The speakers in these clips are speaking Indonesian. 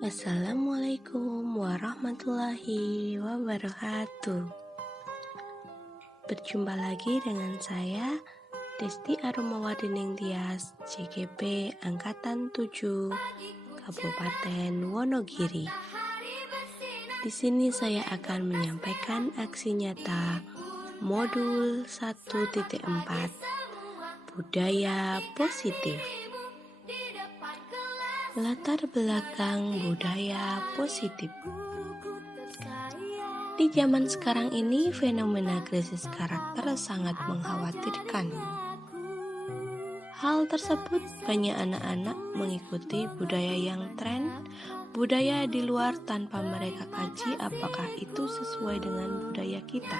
Assalamualaikum warahmatullahi wabarakatuh. Berjumpa lagi dengan saya, Desti Arumawardining Tias, CGP Angkatan 7, Kabupaten Wonogiri. Di sini saya akan menyampaikan aksi nyata modul 1.4 Budaya Positif. Latar belakang budaya positif. Di zaman sekarang ini, fenomena krisis karakter sangat mengkhawatirkan. Hal tersebut banyak anak-anak mengikuti budaya yang tren, budaya di luar tanpa mereka kaji apakah itu sesuai dengan budaya kita.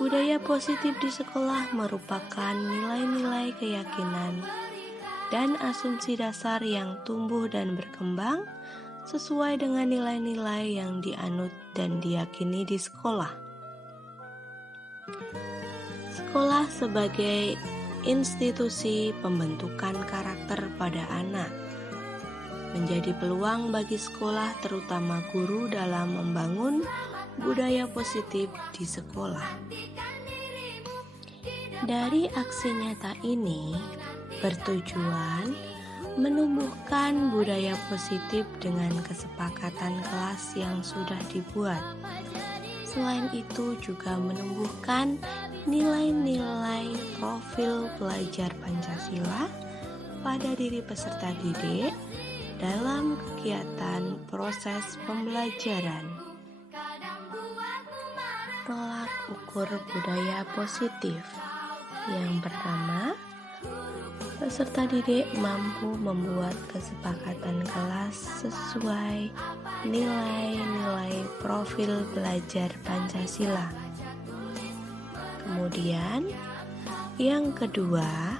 Budaya positif di sekolah merupakan nilai-nilai keyakinan dan asumsi dasar yang tumbuh dan berkembang sesuai dengan nilai-nilai yang dianut dan diyakini di sekolah. Sekolah sebagai institusi pembentukan karakter pada anak menjadi peluang bagi sekolah, terutama guru, dalam membangun budaya positif di sekolah. Dari aksi nyata ini bertujuan menumbuhkan budaya positif dengan kesepakatan kelas yang sudah dibuat. Selain itu juga menumbuhkan nilai-nilai profil pelajar Pancasila pada diri peserta didik dalam kegiatan proses pembelajaran. Tolak ukur budaya positif. Yang pertama, peserta didik mampu membuat kesepakatan kelas sesuai nilai-nilai profil belajar Pancasila. Kemudian, yang kedua,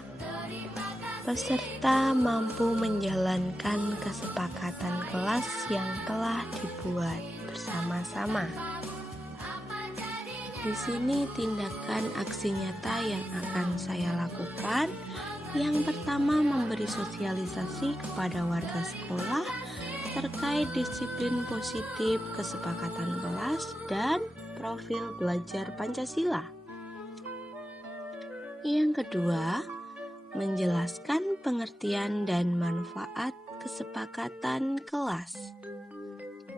peserta mampu menjalankan kesepakatan kelas yang telah dibuat bersama-sama. Di sini tindakan aksi nyata yang akan saya lakukan. Yang pertama, memberi sosialisasi kepada warga sekolah terkait disiplin positif, kesepakatan kelas, dan profil belajar Pancasila. Yang kedua, menjelaskan pengertian dan manfaat kesepakatan kelas.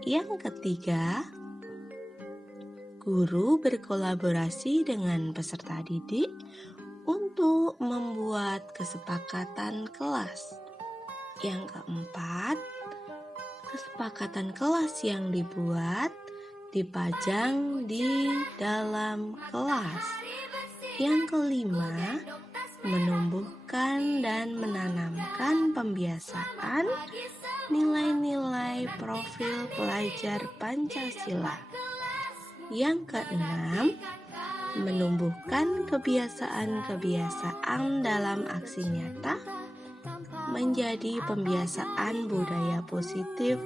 Yang ketiga, guru berkolaborasi dengan peserta didik untuk membuat kesepakatan kelas. Yang keempat, kesepakatan kelas yang dibuat dipajang di dalam kelas. Yang kelima, menumbuhkan dan menanamkan pembiasaan nilai-nilai profil pelajar Pancasila. Yang keenam, menumbuhkan kebiasaan-kebiasaan dalam aksi nyata menjadi pembiasaan budaya positif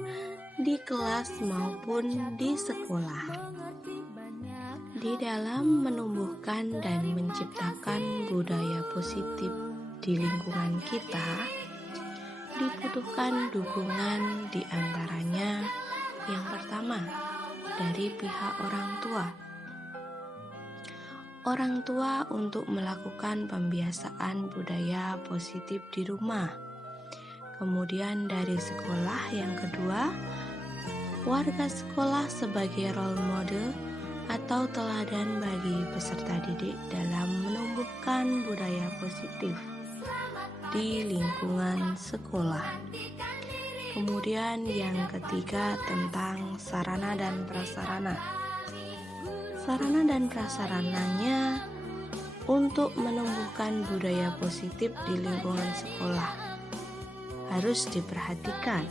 di kelas maupun di sekolah. Di dalam menumbuhkan dan menciptakan budaya positif di lingkungan kita, dibutuhkan dukungan di antaranya. Yang pertama, dari pihak orang tua. Orang tua untuk melakukan pembiasaan budaya positif di rumah. Kemudian dari sekolah, yang kedua, warga sekolah sebagai role model atau teladan bagi peserta didik dalam menumbuhkan budaya positif di lingkungan sekolah. Kemudian yang ketiga, tentang sarana dan prasarana. Sarana dan prasarananya untuk menumbuhkan budaya positif di lingkungan sekolah harus diperhatikan.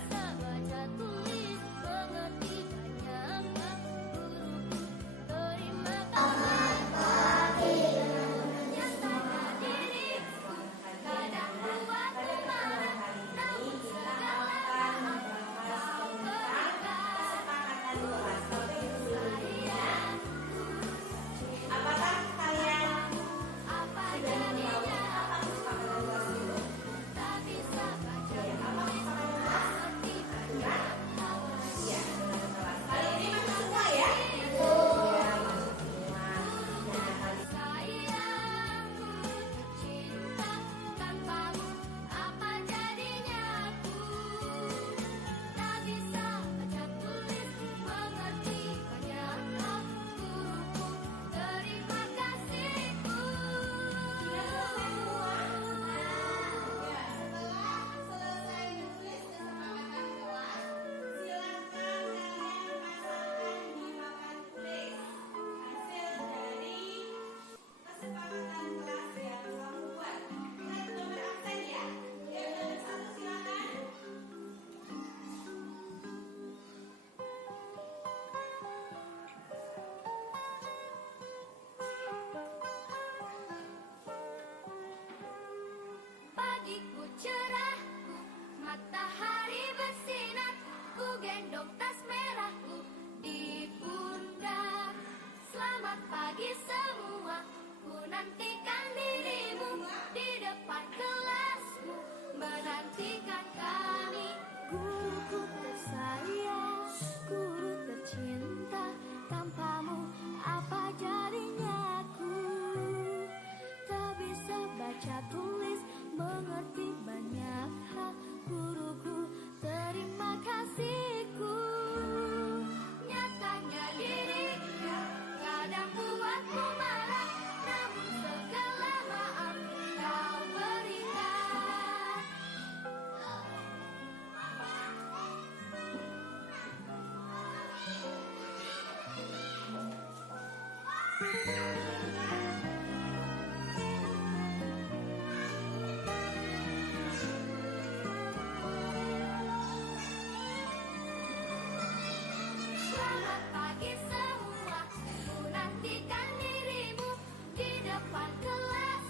depan kelas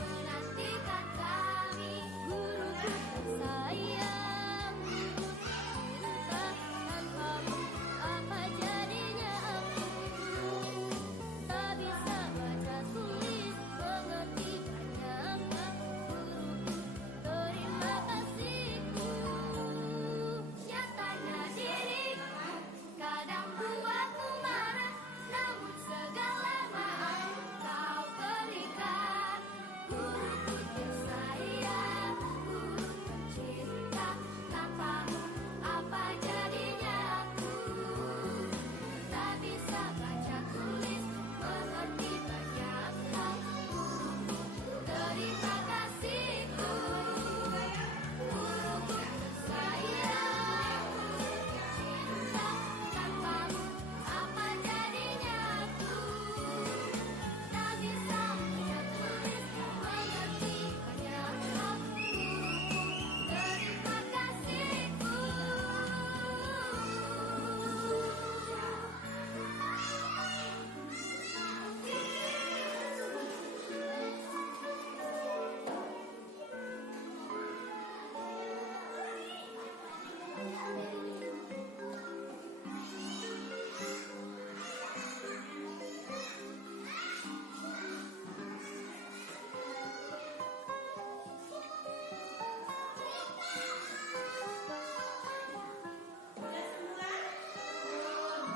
menantikan kami. Guruku tersayang, guru tercinta, tanpamu apa jadinya aku? Tak bisa baca tulis, mengerti banyak hal. Guruku, terima kasihku. Nyatanya diriku kadang buatku marah, namun segala maaf kau berikan. Guruku tersayang, guru tercinta, tanpamu apa jadinya aku? Tak bisa baca tulis, mengerti banyak hal. Guruku, terima kasihku. Guruku tersayang, guru tercinta, tanpamu apa jadinya aku? Tak bisa baca tulis, mengerti banyak hal. Guruku, terima kasihku.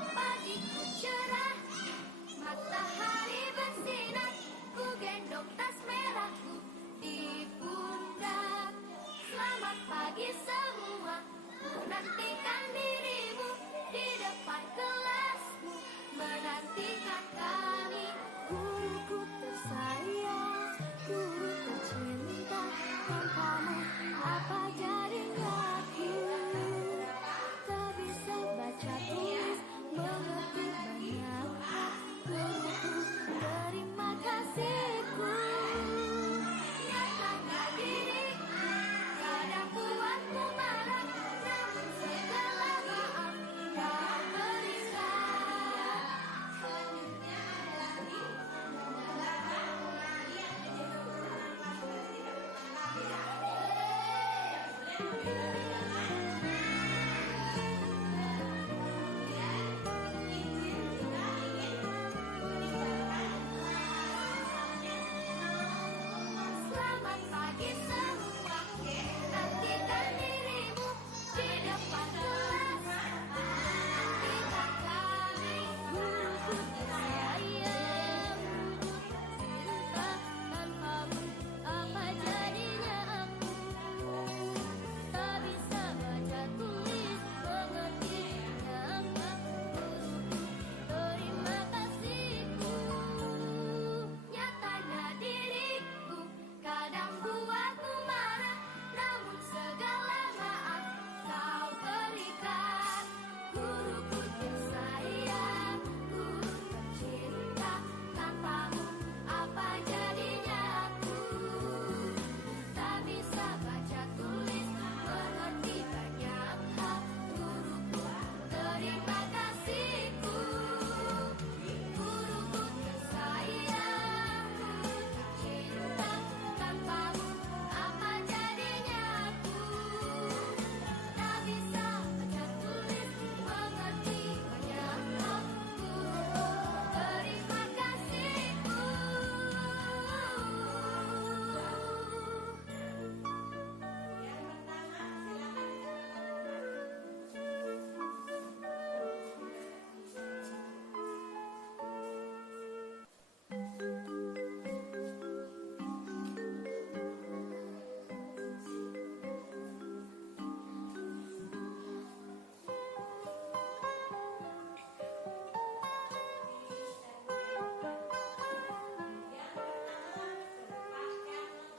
Pagiku cerah, matahari bersinar, ku gendong tas merahku di pundak. Selamat pagi semua, ku nantikan dirimu di depan kelasmu, menantikan kami. Guruku tersayang, guru tercinta, tanpamu apa jadinya aku? Tak bisa baca tulis, mengerti banyak hal. Guruku, terima kasihku. Nyatanya diriku kadang buatku marah, namun segala maaf kau berikan. Selamat pagi semua, nantikan dirimu di depan kelas, menantikan kami. Guruku tersayang, guru tercinta, tanpamu apa jadinya aku? Tak bisa baca tulis, mengerti banyak hal. Guruku, terima kasihku. Nyatanya diriku kadang buatku marah, namun segala maaf kau berikan. Guruku tersayang, guru tercinta, tanpamu apa jadinya aku? Tak bisa baca tulis, mengerti banyak hal. Guruku, terima kasihku. Guruku tersayang, guru tercinta, tanpamu apa jadinya aku? Tak bisa baca tulis, mengerti banyak hal. Guruku, terima kasihku.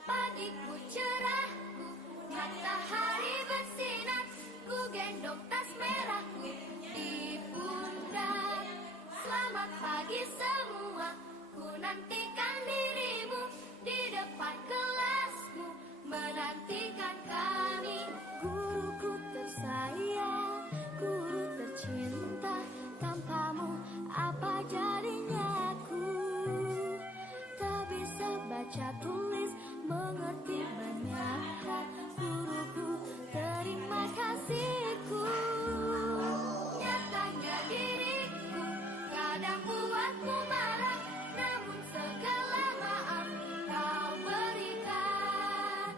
Pagiku cerah, matahari bersinar, ku gendong tas merahku di pundak. Selamat pagi semua, ku nantikan dirimu di depan kelasmu, menantikan kami. Guruku tersayang, guru tercinta, tanpamu apa jadinya aku? Tak baca tulis, mengerti banyak hal. Guruku, terima kasihku. Nyatanya diriku kadang buatku marah, namun segala maaf kau berikan.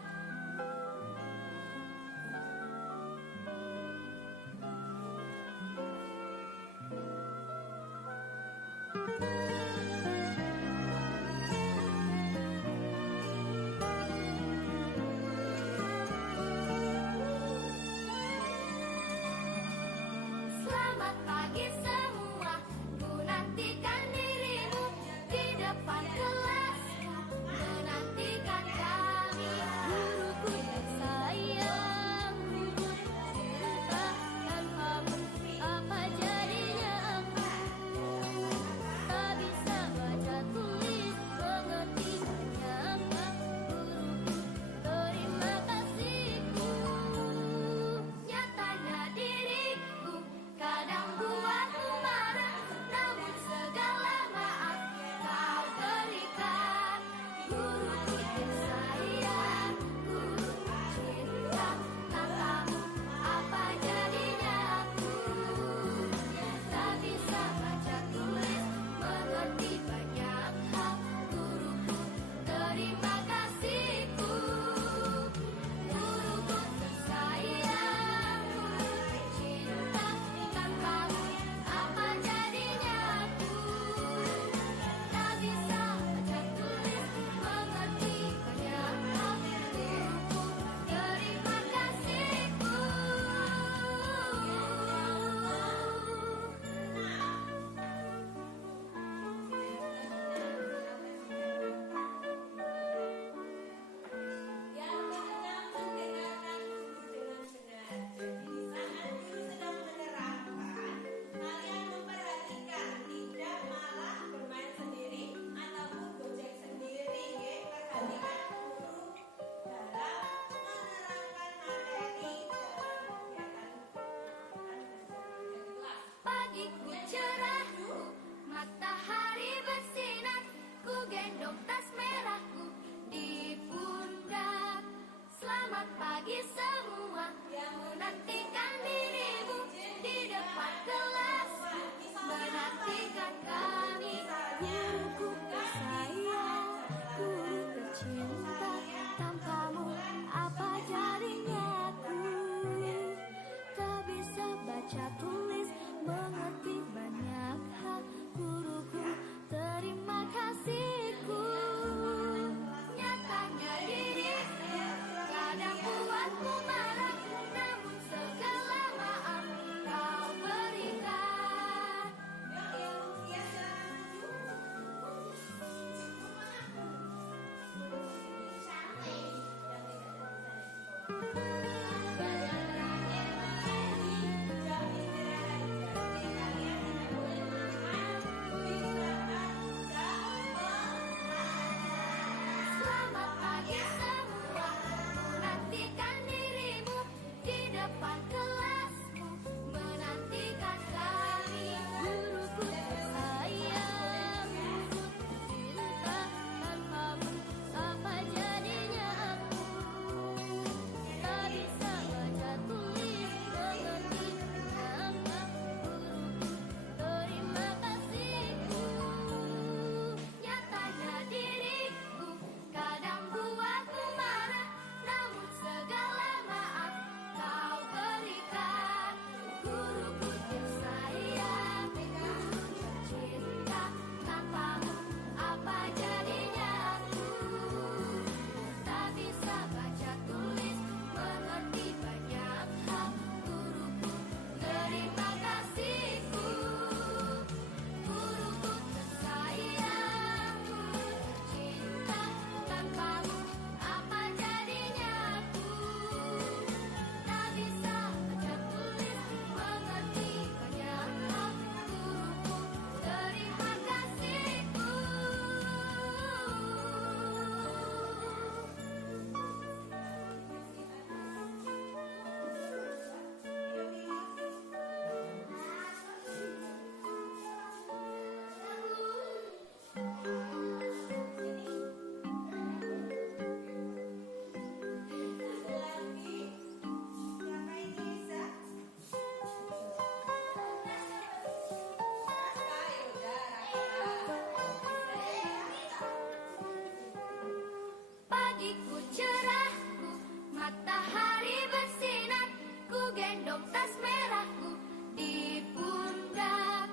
gendong tas merahku di pundak.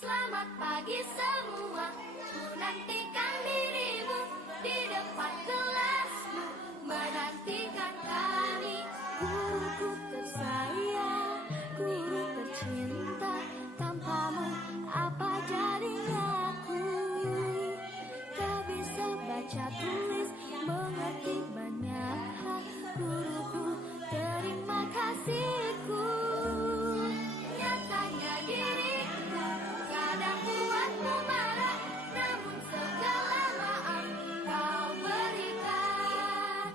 Selamat pagi semua, ku nantikan dirimu di depan kelasmu, menantikan kami. Guruku tersayang, guru tercinta, tanpamu apa jadinya aku? Tak bisa baca tulis, mengerti banyak hal. Guruku, terima kasihku. Nyatanya diriku kadang buatmu marah, namun segala maaf kau berikan.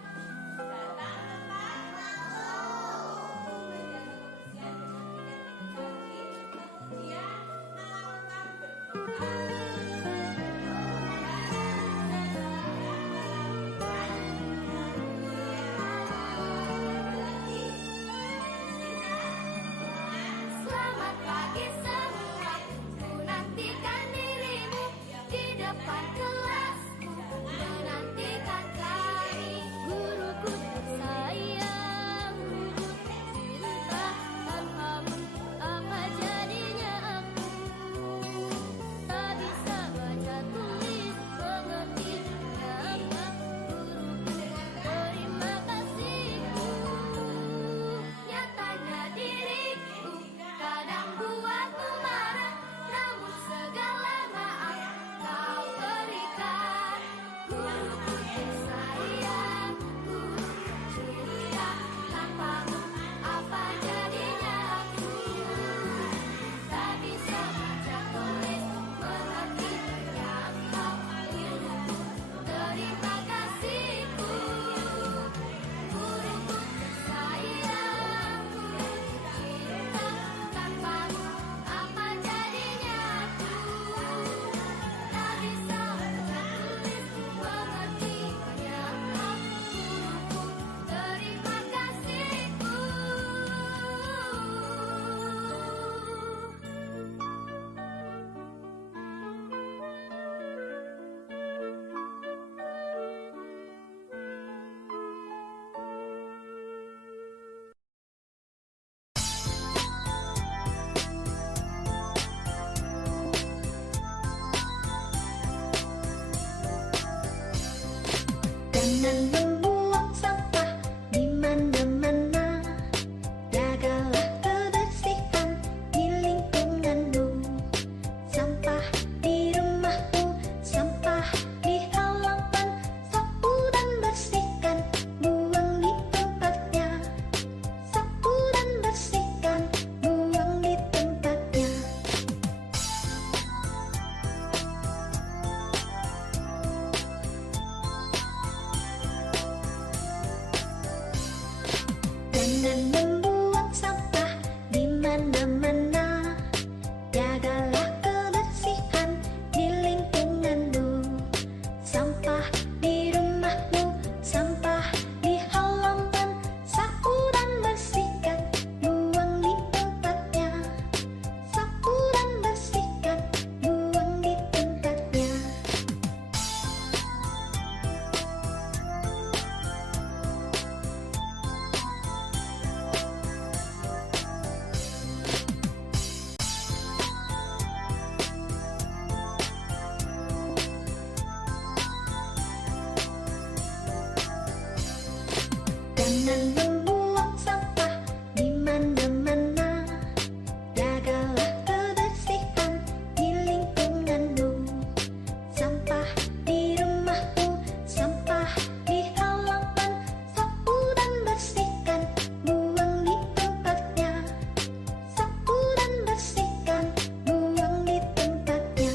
Selamat pagi semua, ku nantikan dirimu di depan kelasku, menantikan kami. Guruku tersayang, guru tercinta, tanpamu apa jadinya aku? Tak bisa baca tulis, mengerti apa. Guruku, terima kasihku. Nyatanya diriku kadang buatmu marah, namun segala maaf kau berikan. Guruku tersayang, guru tercinta, tanpamu apa jadinya aku? Tak bisa baca tulis, mengerti banyak hal. Guruku, terima kasihku. Guruku tersayang, guru tercinta, tanpamu apa jadinya aku? Tak bisa baca tulis, mengerti banyak hal. Guruku, terima kasihku. Jangan membuang sampah di mana-mana. Jagalah kebersihan di lingkunganmu. Sampah di rumahmu, sampah di halaman. Sapu dan bersihkan, buang di tempatnya. Sapu dan bersihkan, buang di tempatnya. Jangan membuang sampah di mana-mana. Jagalah kebersihan di lingkunganmu. Sampah di rumahmu, sampah di halaman. Sapu dan bersihkan, buang di tempatnya. Sapu dan bersihkan, buang di tempatnya. Jangan membuang sampah di mana-mana. Jagalah kebersihan di lingkunganmu. Sampah di rumahmu, sampah di halaman. Sapu dan bersihkan, buang di tempatnya. Sapu dan bersihkan, buang di tempatnya.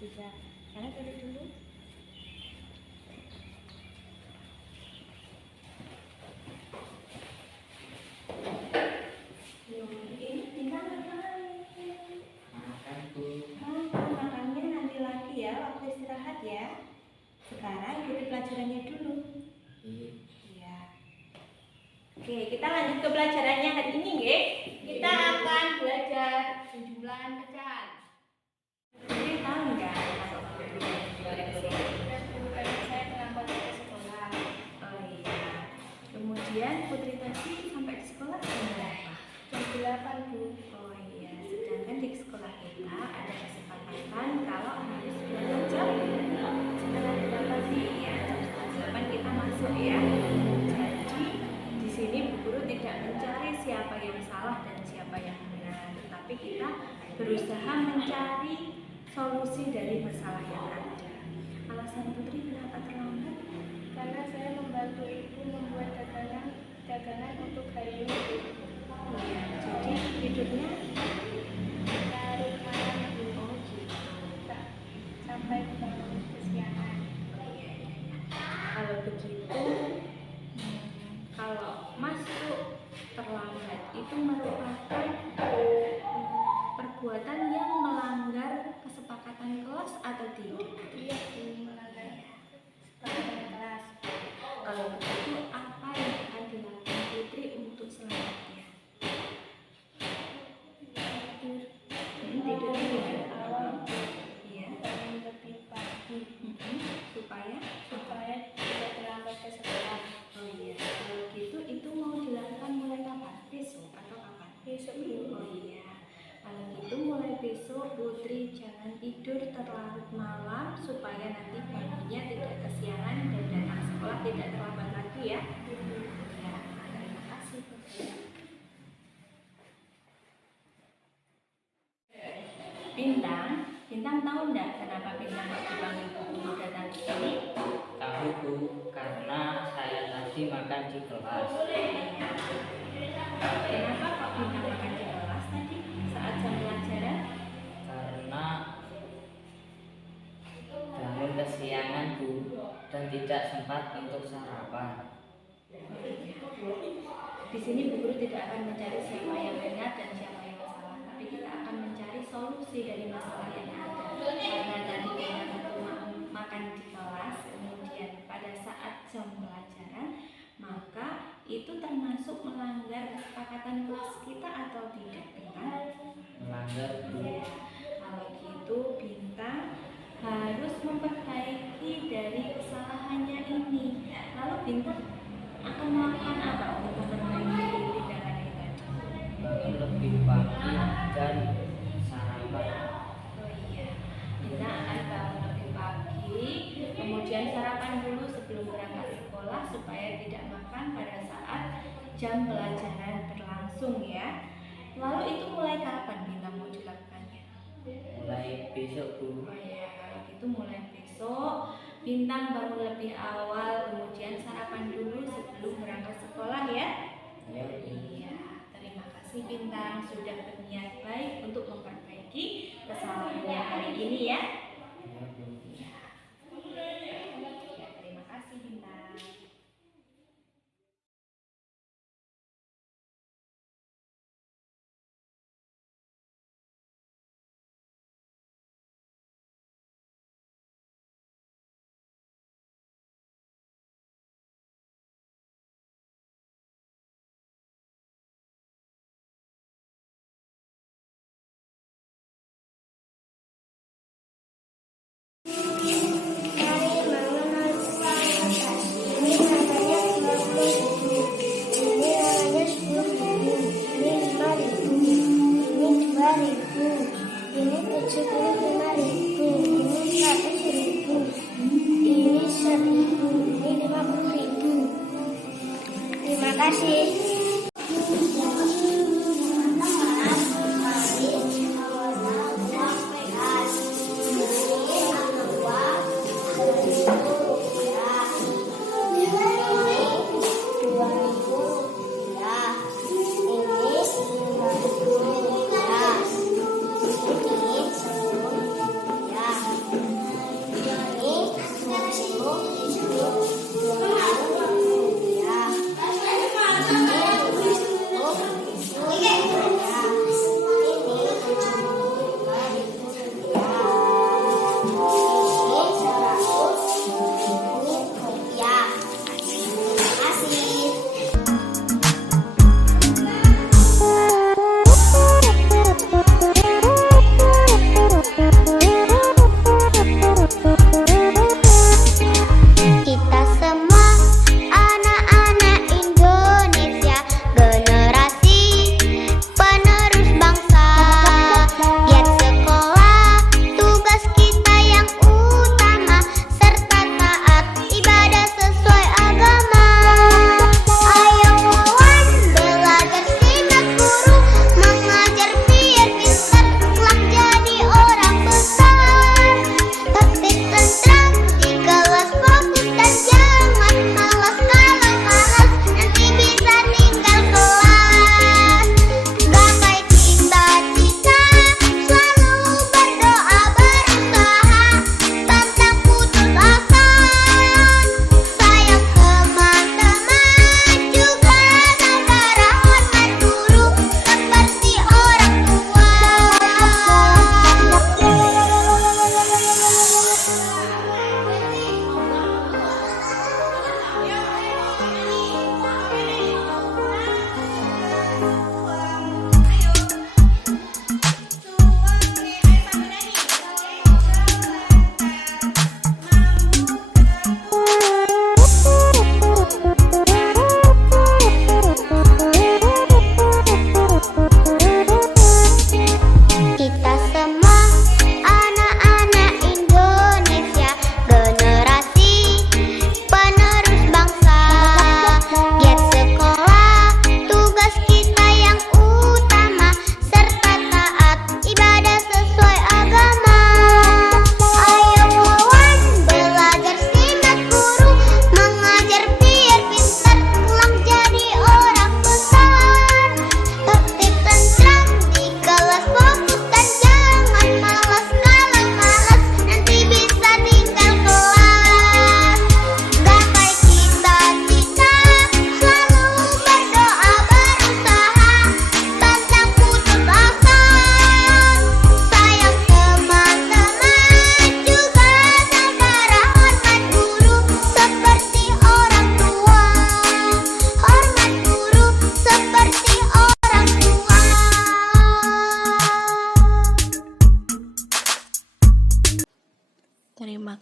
sudah. Sekarang duduk dulu. Ini Bintang ngapain? Makan Bu. Makannya nanti lagi ya, waktu istirahat ya. Sekarang ikuti pelajarannya dulu. Iya. Oke, kita lanjut ke pelajarannya hari ini, nggih. Kita akan belajar penjumlahan pecahan. Jadi tahu nggak kalau karena saya terlambat ke sekolah. Oh iya. Kemudian Putri tadi sampai di sekolah jam berapa? Jam 8 Bu. Oh iya. Sedangkan di sekolah kita ada kesepakatan kalau harus belajar setelah 8 ya. Jam 8 kita masuk ya. Jadi di sini Bu Guru tidak mencari siapa yang salah dan siapa yang benar, tetapi kita berusaha mencari solusi dari masalah yang ada. Alasan Putri kenapa terlambat? Karena saya membantu ibu membuat dagangan untuk hari ini. Iya, jadi tidurnya Larut malam ibu oh gitu. sampai bangun kesiangan. Kalau begitu, kalau masuk terlambat itu merupakan perbuatan yang melanggar kesepakatan kelas atau tidak? Iya bu, melanggar kesepakatan kelas. Kalau begitu, apa yang akan dilakukan Putri untuk selanjutnya? Tidur Tidur dulu ya. awal, Iya. bangun lebih pagi Supaya supaya tidak terlambat ke sekolah. oh iya, kalau gitu itu mau dilakukan mulai kapan? Besok atau kapan? Besok bu. Oh iya, kalau gitu mulai besok Putri jangan tidur terlarut malam supaya nanti bangunnya tidak kesiangan dan datang sekolah tidak terlambat lagi ya. Ya, terima kasih Putri. Bintang tahu enggak kenapa Bintang dipanggil Bu Guru datang ke sini? Tahu Bu, karena saya tadi makan di kelas. Kenapa kok Bintang makan di kelas tadi saat jam pelajaran? Karena bangun kesiangan Bu dan tidak sempat untuk sarapan. Di sini Bu Guru tidak akan mencari siapa yang benar dan siapa yang salah, tapi kita akan mencari solusi dari masalah yang ada. Karena tadi Bintang itu makan di kelas, kemudian pada saat jam pelajaran, maka itu termasuk melanggar kesepakatan kelas kita atau tidak, Bintang? Melanggar Bu. Ya, kalau gitu Bintang harus memperbaiki dari kesalahannya ini. Lalu Bintang akan melakukan apa untuk memperbaiki tindakan ini tadi? Bangun lebih pagi dan sarapan. Oh iya, Bintang akan bangun lebih pagi, kemudian sarapan dulu sebelum berangkat sekolah supaya tidak makan pada saat jam pelajaran berlangsung ya. Lalu itu mulai kapan Bintang mau dilakukannya? Mulai besok Bu. Oh ya, kalau gitu mulai besok Bintang bangun lebih awal, kemudian sarapan dulu sebelum berangkat sekolah ya. Ya Bu. Iya, terima kasih Bintang sudah berniat baik untuk memperbaiki kesalahannya hari ini ya. Ya Bu. Iya. Ya, terima kasih Bintang. Terima kasih.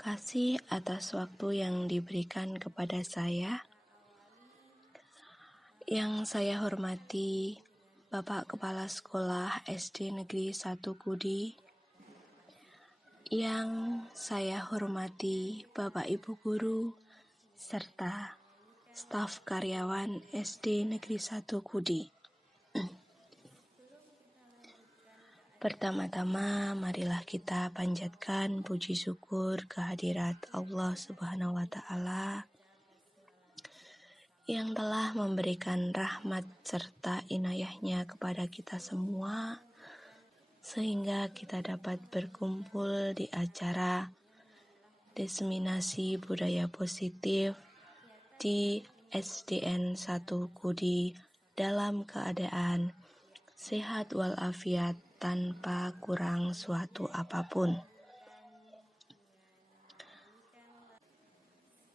kasih atas waktu yang diberikan kepada saya. Yang saya hormati Bapak Kepala Sekolah SD Negeri 1 Kudi. Yang saya hormati Bapak Ibu Guru serta staf karyawan SD Negeri 1 Kudi. Pertama-tama, marilah kita panjatkan puji syukur kehadirat Allah Subhanahu wa Ta'ala yang telah memberikan rahmat serta inayahnya kepada kita semua, sehingga kita dapat berkumpul di acara diseminasi budaya positif di SDN 1 Kudi dalam keadaan sehat walafiat tanpa kurang suatu apapun.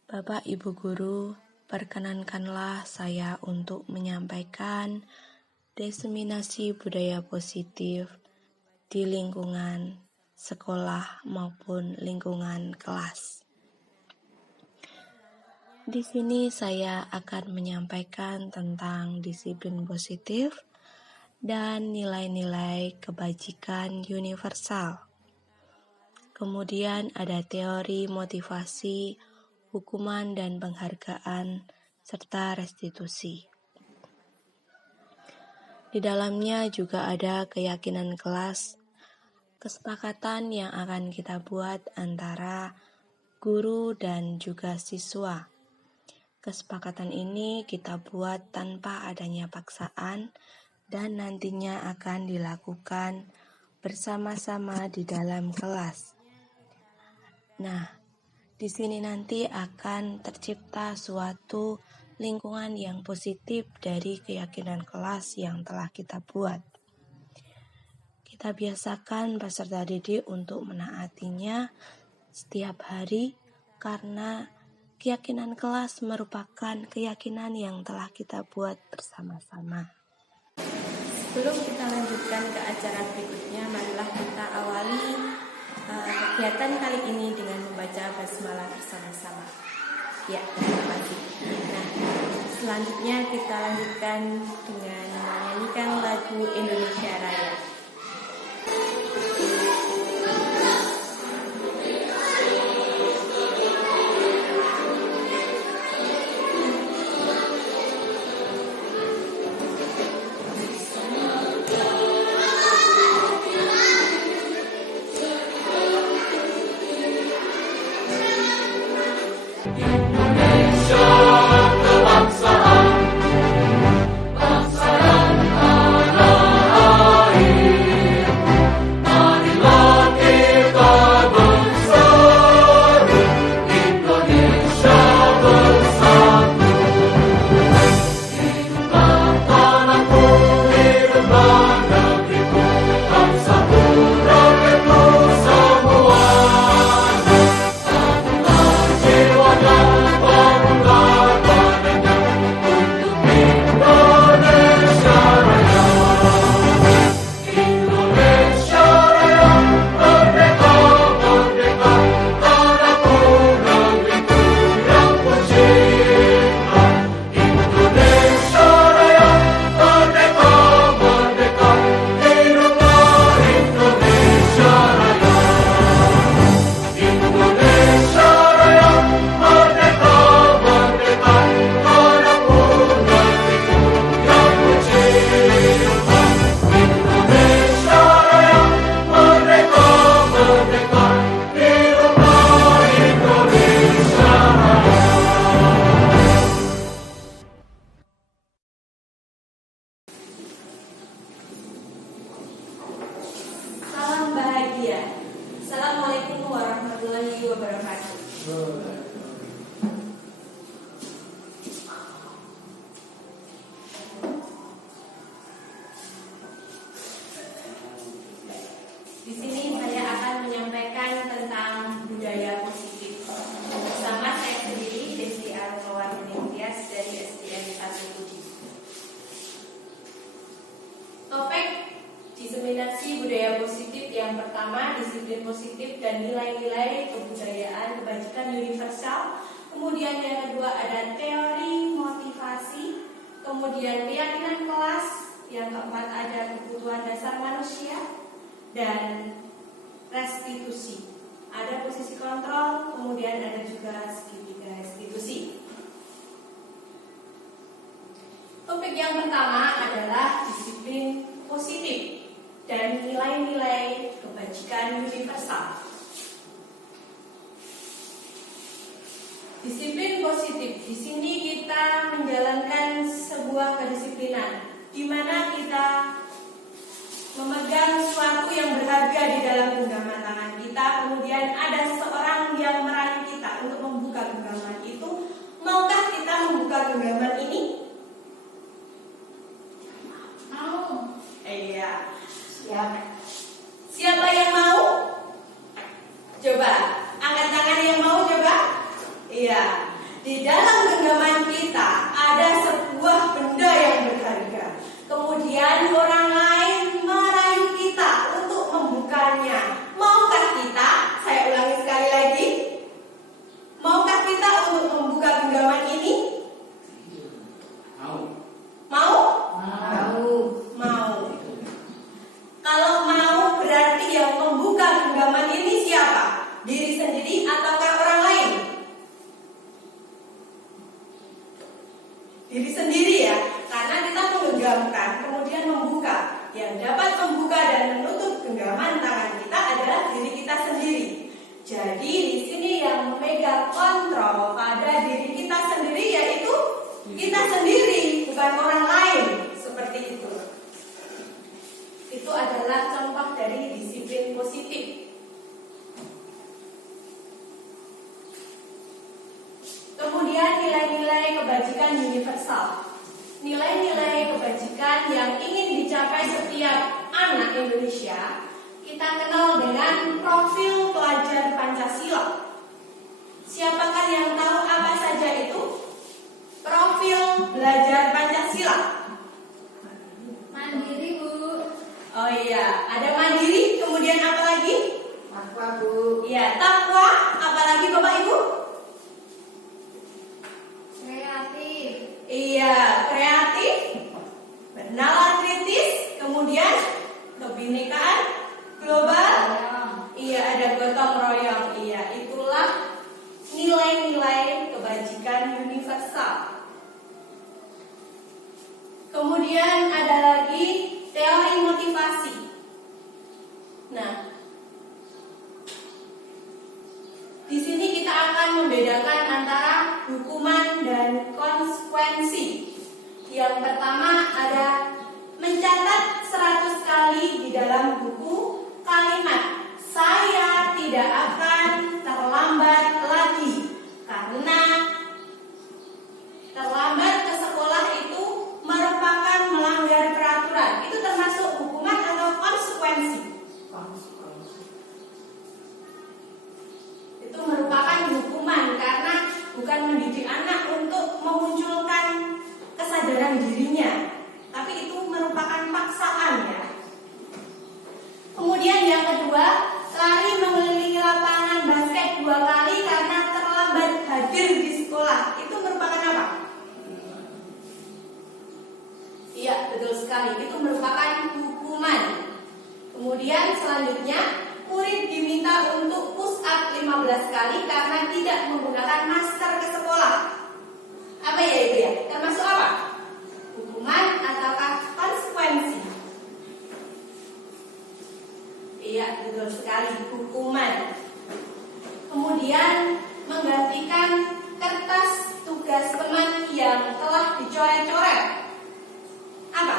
Bapak Ibu Guru, perkenankanlah saya untuk menyampaikan diseminasi budaya positif di lingkungan sekolah maupun lingkungan kelas. Di sini saya akan menyampaikan tentang disiplin positif dan nilai-nilai kebajikan universal. Kemudian ada teori motivasi, hukuman dan penghargaan, serta restitusi. Di dalamnya juga ada keyakinan kelas, kesepakatan yang akan kita buat antara guru dan juga siswa. Kesepakatan ini kita buat tanpa adanya paksaan dan nantinya akan dilakukan bersama-sama di dalam kelas. Nah, di sini nanti akan tercipta suatu lingkungan yang positif dari keyakinan kelas yang telah kita buat. Kita biasakan peserta didik untuk menaatinya setiap hari karena keyakinan kelas merupakan keyakinan yang telah kita buat bersama-sama. Sebelum kita lanjutkan ke acara berikutnya, marilah kita awali kegiatan kali ini dengan membaca basmalah bersama-sama. Ya, terima kasih. Nah, selanjutnya kita lanjutkan dengan menyanyikan lagu Indonesia Raya. Jiwa dan universal. Kemudian yang kedua ada teori motivasi. Kemudian keyakinan kelas. Yang keempat ada kebutuhan dasar manusia. Dan restitusi. Ada posisi kontrol, kemudian ada juga segitiga restitusi. Topik yang pertama adalah disiplin positif dan nilai-nilai kebajikan universal. Disiplin positif, di sini kita menjalankan sebuah kedisiplinan, di mana kita memegang sesuatu yang berharga di dalam genggaman tangan kita. Kemudian ada seorang yang merayu kita untuk membuka genggaman itu. Maukah kita membuka genggaman ini? Mau. Iya. Siap. Siapa yang mau? Coba angkat tangan yang mau, coba. Iya. Di dalam genggaman kita ada sebuah benda yang berharga. Kemudian orang lain merayu kita untuk membukanya. Maukah kita? Saya ulangi sekali lagi. Maukah kita untuk membuka genggaman ini? Mau. Mau? Mau. Mau. Kalau mau berarti yang membuka genggaman ini siapa? Diri sendiri ataukah orang lain? Diri sendiri ya, karena kita menggenggamkan kemudian membuka. Yang dapat membuka dan menutup genggaman tangan kita adalah diri kita sendiri. Jadi di sini yang memegang kontrol pada diri kita sendiri yaitu kita sendiri, bukan orang lain. Seperti itu. Itu adalah contoh dari disiplin positif. Kemudian nilai-nilai kebajikan universal. Nilai-nilai kebajikan yang ingin dicapai setiap anak Indonesia, kita kenal dengan profil pelajar Pancasila. Siapakah yang tahu apa saja itu? Profil belajar Pancasila. Mandiri, Bu. Oh iya, ada mandiri, kemudian apa lagi? Takwa, Bu. Iya, takwa, apalagi Bapak Ibu? Kreatif. Iya, kreatif, bernalar kritis, kemudian kebinekaan global. Iya, ada gotong royong. Iya, itulah nilai-nilai kebajikan universal. Kemudian ada lagi teori motivasi. Nah, di sini kita akan membedakan antara hukuman dan konsekuensi. Yang pertama ada mencatat 100 kali di dalam buku kalimat "Saya tidak akan terlambat lagi", karena terlambat ke sekolah itu merupakan melanggar peraturan. Itu termasuk hukuman atau konsekuensi? Itu merupakan hukuman karena bukan mendidik anak untuk memunculkan kesadaran dirinya, tapi itu merupakan paksaan ya. Kemudian yang kedua, lari mengelilingi lapangan basket 2 kali karena terlambat hadir di sekolah. Itu merupakan apa? Iya, betul sekali. Itu merupakan hukuman. Kemudian selanjutnya, murid diminta untuk push up 15 kali karena tidak menggunakan masker ke sekolah. Apa ya itu ya? Termasuk apa? Hukuman ataukah konsekuensi? Iya, betul sekali, hukuman. Kemudian menggantikan kertas tugas teman yang telah dicoret-coret. Apa?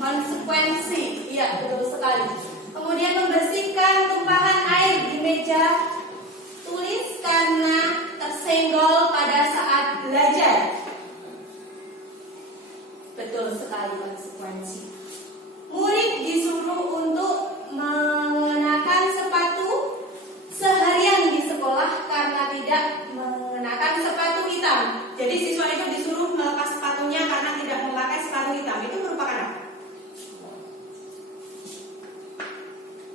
Konsekuensi. Iya, betul sekali. Kemudian membersihkan tumpahan air di meja tulis karena tersenggol pada saat belajar. Betul sekali, konsekuensi. Murid disuruh untuk mengenakan sepatu seharian di sekolah karena tidak mengenakan sepatu hitam. Jadi siswa itu disuruh melepas sepatunya karena tidak memakai sepatu hitam. Itu merupakan apa?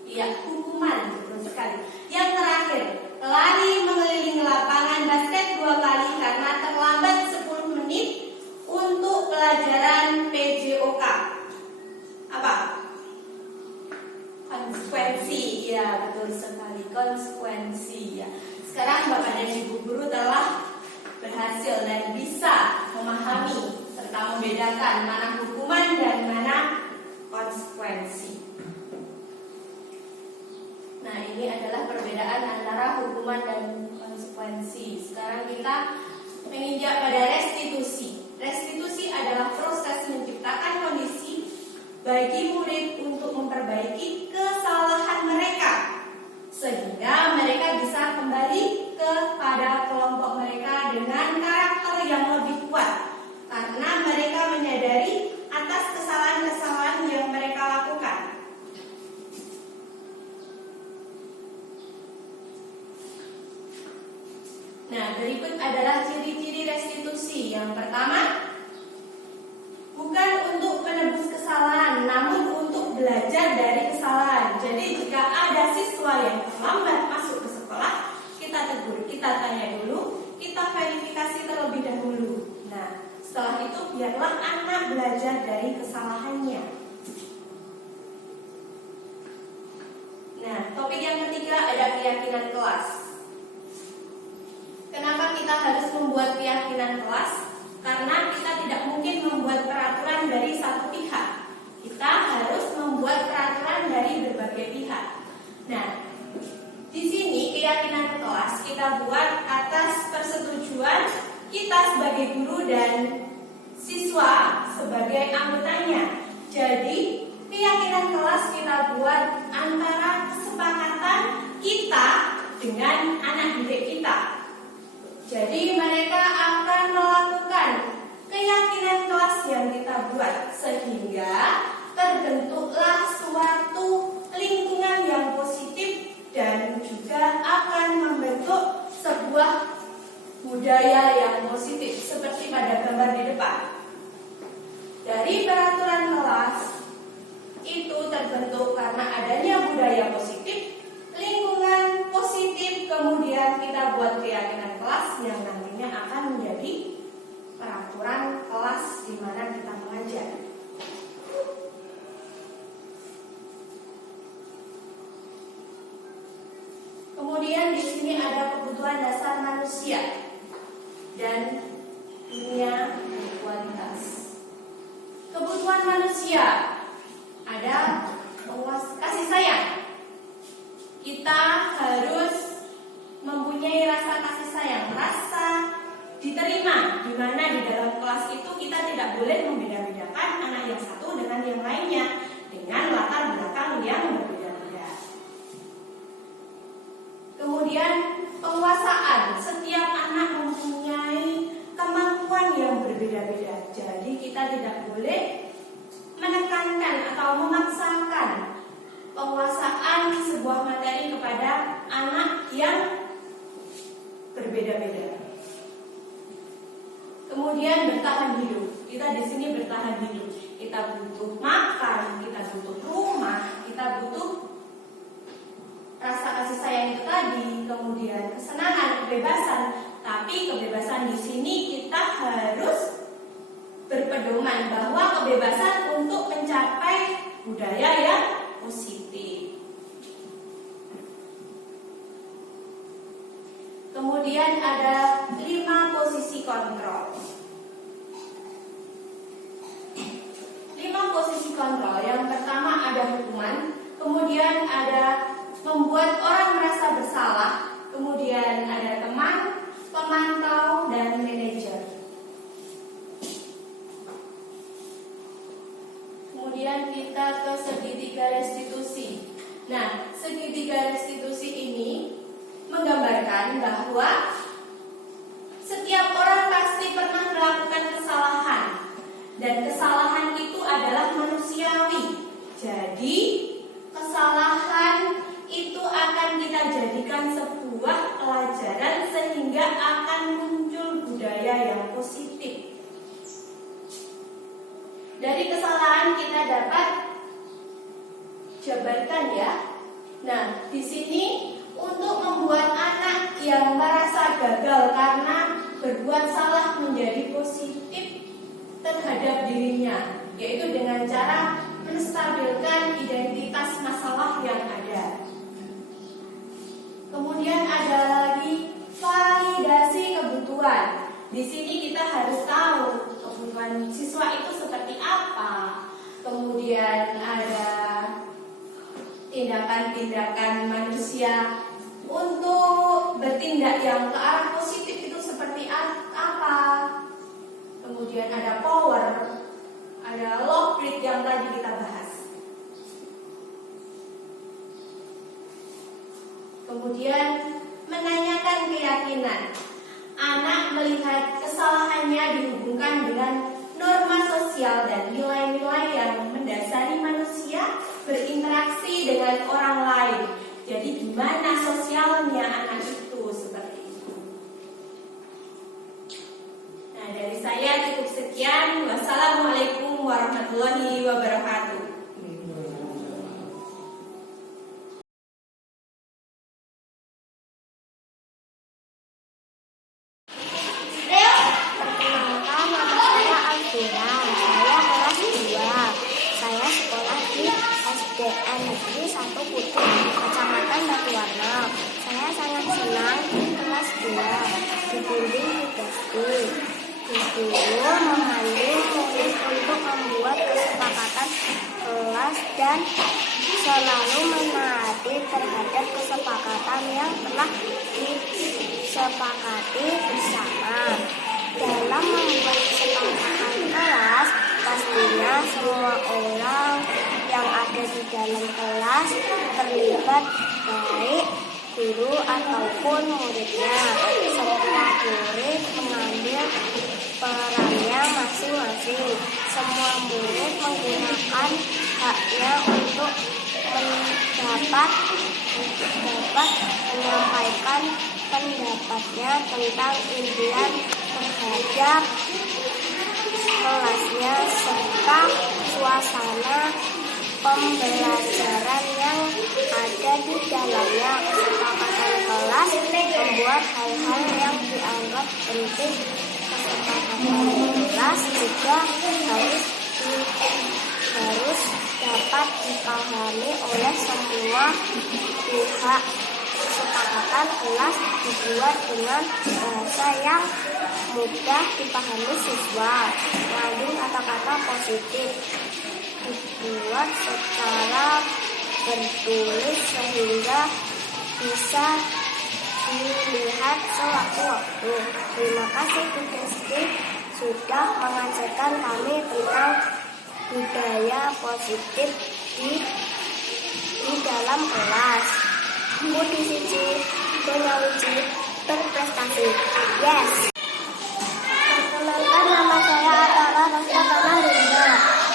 Iya, hukuman, betul sekali. Yang terakhir, lari mengelilingi lapangan basket memahami serta membedakan mana hukuman dan mana konsekuensi. Nah, ini adalah perbedaan antara hukuman dan konsekuensi. Sekarang kita menginjak pada restitusi. Restitusi adalah proses menciptakan kondisi bagi murid untuk memperbaiki kesalahan mereka, sehingga mereka bisa kembali kepada kelompok mereka dengan karakter yang lebih kuat, karena mereka menyadari atas kesalahan-kesalahan yang mereka lakukan. Nah, berikut adalah ciri-ciri restitusi. Yang pertama, bukan untuk menebus kesalahan, namun untuk belajar dari kesalahan. Jadi jika ada siswa yang terlambat masuk ke sekolah, kita tegur, kita tanya dulu, kita verifikasi terlebih dahulu. Nah, setelah itu biarlah anak belajar dari kesalahannya. Nah, topik yang ketiga ada keyakinan kelas. Kenapa kita harus membuat keyakinan kelas? Karena kita tidak mungkin membuat peraturan dari satu pihak. Kita harus membuat peraturan dari berbagai pihak. Nah, di sini keyakinan kelas kita buat atas persetujuan kita sebagai guru dan siswa sebagai anggotanya. Jadi, keyakinan kelas kita buat antara kesepakatan kita dengan anak didik kita. Jadi mereka akan melakukan keyakinan kelas yang kita buat, sehingga terbentuklah suatu lingkungan yang positif dan juga akan membentuk sebuah budaya yang positif seperti pada gambar di depan. Dari peraturan kelas itu terbentuk karena adanya budaya positif, lingkungan positif, kemudian kita buat keyakinan kelas yang nantinya akan menjadi peraturan kelas di mana kita mengajar. Kemudian di sini ada kebutuhan dasar manusia dan dunia berkualitas. Kebutuhan manusia ada kasih sayang. Kita harus mempunyai rasa kasih sayang, rasa diterima, di mana di dalam kelas itu kita tidak boleh membeda-bedakan anak yang satu dengan yang lainnya dengan latar belakang yang berbeda-beda. Kemudian penguasaan, setiap anak mempunyai kemampuan yang berbeda-beda. Jadi kita tidak boleh menekankan atau memaksakan penguasaan sebuah materi kepada anak yang berbeda-beda. Kemudian bertahan hidup. Kita di sini bertahan hidup. Kita butuh makan, kita butuh rumah, kita butuh rasa kasih sayang itu tadi, kemudian kesenangan, kebebasan. Tapi kebebasan di sini kita harus berpedoman bahwa kebebasan untuk mencapai budaya yang positif. Kemudian ada 5 posisi kontrol. 5 posisi kontrol. Yang pertama ada hukuman, kemudian ada membuat orang merasa bersalah, kemudian ada teman, pemantau, dan manajer. Kemudian kita ke segitiga restitusi. Nah, segitiga restitusi ini menggambarkan bahwa setiap orang pasti pernah melakukan kesalahan, dan kesalahan itu adalah manusiawi. Jadi, kesalahan itu akan kita jadikan sebuah pelajaran sehingga akan muncul budaya yang positif. Dari kesalahan kita dapat jabarkan ya. Nah, di sini untuk membuat anak yang merasa gagal karena berbuat salah menjadi positif terhadap dirinya, yaitu dengan cara menstabilkan identitas masalah yang ada. Kemudian ada lagi validasi kebutuhan. Di sini kita harus tahu kebutuhan siswa itu seperti apa. Kemudian ada tindakan-tindakan manusia untuk bertindak yang ke arah positif itu seperti apa. Kemudian ada power, ada law grid yang tadi kita bahas. Kemudian menanyakan keyakinan. Anak melihat kesalahannya dihubungkan dengan norma sosial dan nilai-nilai yang mendasari manusia berinteraksi dengan orang lain. Jadi gimana sosialnya anak itu seperti itu. Nah, dari saya cukup sekian. Wassalamualaikum warahmatullahi wabarakatuh. Perkenalkan, nama saya Alvira. Saya kelas 2. Saya sekolah di SDN Negeri 1 Putih, Kecamatan Batuwarna. Saya sangat senang kelas 2 dibimbing Bu Desti. Bu Guru memanggil murid untuk membuat kesepakatan kelas dan selalu menaati terhadap kesepakatan yang telah disepakati bersama. Dalam membuat kesepakatan kelas, pastinya semua orang yang ada di dalam kelas terlibat, baik guru ataupun muridnya. Semua murid mengambil perannya masing-masing. Semua murid menggunakan haknya untuk menyampaikan pendapatnya tentang impian terhadap kelasnya serta suasana pembelajaran yang ada di dalamnya. Kesepakatan kelas membuat hal-hal yang dianggap penting. Kesepakatan kelas juga harus dapat dipahami oleh semua pihak. Kesepakatan kelas dibuat dengan bahasa yang mudah dipahami siswa. Mengandung kata-kata positif, dibuat secara bertulis sehingga bisa dilihat sewaktu-waktu. Terima kasih Bu Desti sudah mengajarkan kami tentang budaya positif di dalam kelas. Budi Siji Bonyawici berprestasi. Yes. Perkenalkan, nama saya Atara Rastafana Rinda,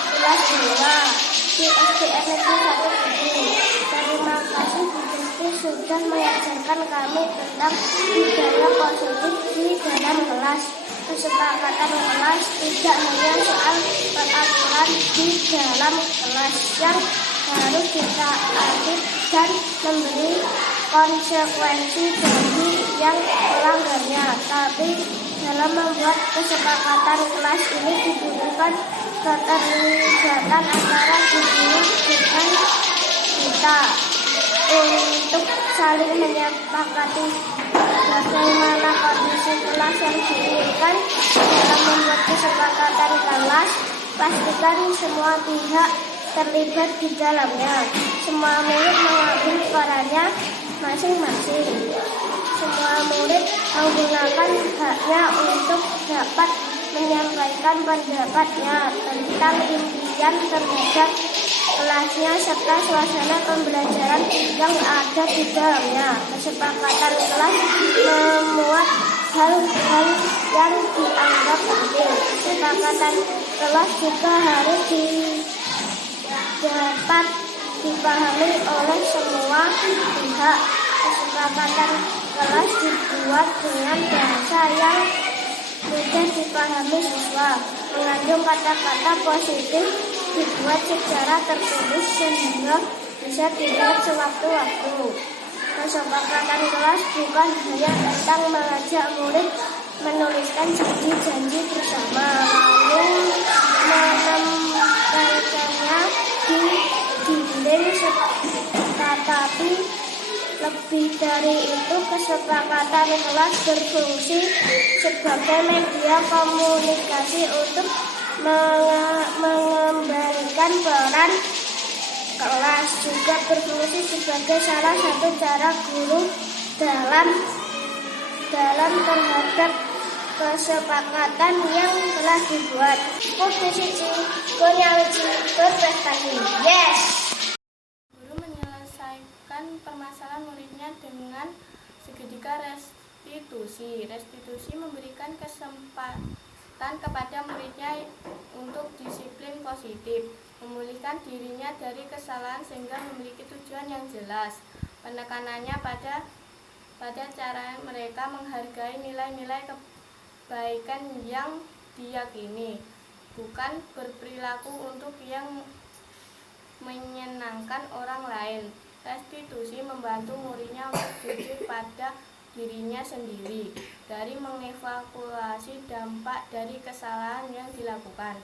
kelas 2 di SDN Negeri 1 Putih. Terima kasih Bu Desti sudah mengajarkan kami tentang budaya positif di dalam kelas. Kesepakatan kelas tidak hanya soal peraturan di dalam kelas yang harus ditaati dan memberi konsekuensi bagi yang melanggarnya, tapi dalam membuat kesepakatan kelas ini dibutuhkan keterlibatan antara guru dengan kita untuk saling menyepakati bagaimana kondisi kelas yang diinginkan. Dalam membuat kesepakatan kelas, pastikan semua pihak terlibat di dalamnya. Semua murid mengambil perannya masing-masing. Semua murid menggunakan haknya untuk dapat menyampaikan pendapatnya tentang impian terhadap kelasnya serta suasana pembelajaran yang ada di dalamnya. Kesepakatan kelas memuat hal-hal yang dianggap penting. Kesepakatan kelas juga harus dapat dipahami oleh semua pihak. Kesepakatan kelas dibuat dengan bahasa yang mudah dipahami siswa. Mengandung kata-kata positif, dibuat secara tertulis sehingga bisa dilihat sewaktu-waktu. Kesepakatan kelas bukan hanya tentang mengajak murid menuliskan janji-janji bersama lalu menempelkannya di dinding, tetapi Lebih dari itu, kesepakatan kelas berfungsi sebagai media komunikasi untuk mengembalikan peran kelas, juga berfungsi sebagai salah satu cara guru dalam terhadap kesepakatan yang telah dibuat. Posisi Kurniawiji berprestasi. Yes. Guru menyelesaikan permasalahan muridnya dengan segitiga restitusi. Restitusi memberikan kesempatan kepada muridnya untuk disiplin positif, memulihkan dirinya dari kesalahan sehingga memiliki tujuan yang jelas. Penekanannya pada cara mereka menghargai nilai-nilai kebaikan yang diyakini, bukan berperilaku untuk yang menyenangkan orang lain. Restitusi membantu muridnya untuk jujur pada dirinya sendiri dari mengevaluasi dampak dari kesalahan yang dilakukan.